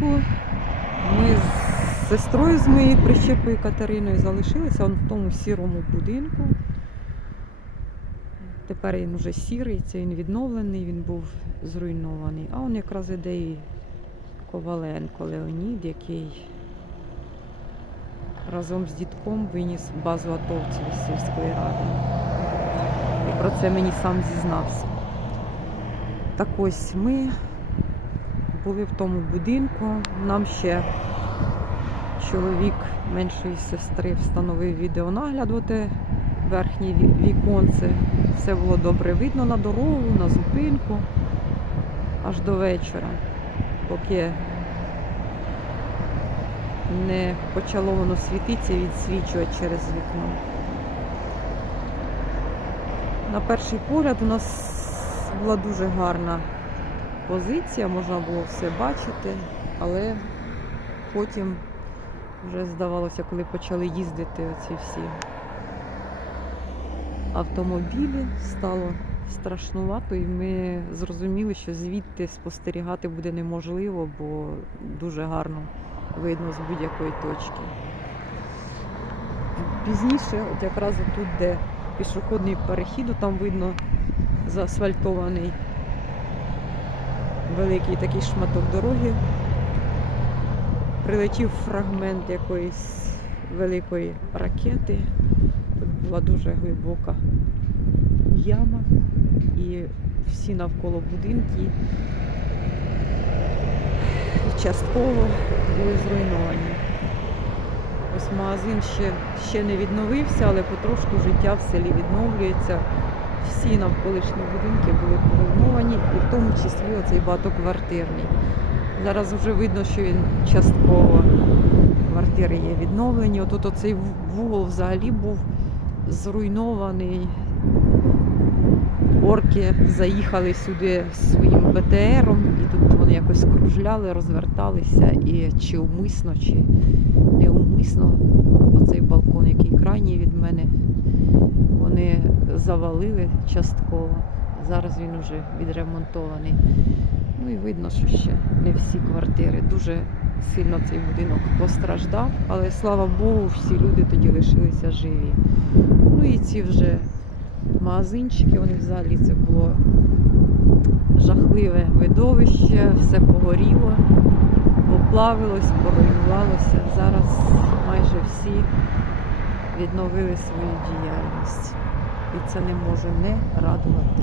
будинку. Ми з сестрою з моєю прищепою Катериною залишилися он в тому сірому будинку. Тепер він вже сірий, це він відновлений, він був зруйнований. А он якраз іде і Коваленко Леонід, який разом з дітком виніс базу атовців із сільської ради. І про це мені сам зізнався. Так ось ми були в тому будинку. Нам ще чоловік меншої сестри встановив відеонагляд, оте верхнє ві- віконце. Все було добре видно на дорогу, на зупинку, аж до вечора, поки не почало воно світитися і відсвічувати через вікно. На перший погляд у нас була дуже гарна позиція, можна було все бачити, але потім вже здавалося, коли почали їздити оці всі автомобілі, стало страшнувато, і ми зрозуміли, що звідти спостерігати буде неможливо, бо дуже гарно видно з будь-якої точки. Пізніше, от якраз тут, де пішохідний перехід, там видно заасфальтований великий такий шматок дороги. Прилетів фрагмент якоїсь великої ракети. Тут була дуже глибока яма, і всі навколо будинки частково були зруйновані. Ось магазин ще, ще не відновився, але потрошку життя в селі відновлюється. Всі навколишні будинки були тому числі оцей багатоквартирний. Зараз вже видно, що він частково квартири є відновлені. Отут оцей вугол взагалі був зруйнований. Орки заїхали сюди своїм БТРом, і тут вони якось кружляли, розверталися, і чи умисно, чи неумисно оцей балкон, який крайній від мене, вони завалили частково. Зараз він вже відремонтований. Ну і видно, що ще не всі квартири. Дуже сильно цей будинок постраждав, але слава Богу, всі люди тоді лишилися живі. Ну і ці вже магазинчики, вони взагалі це було жахливе видовище, все погоріло, поплавилось, поруйнувалося. Зараз майже всі відновили свою діяльність. І це не може не радувати.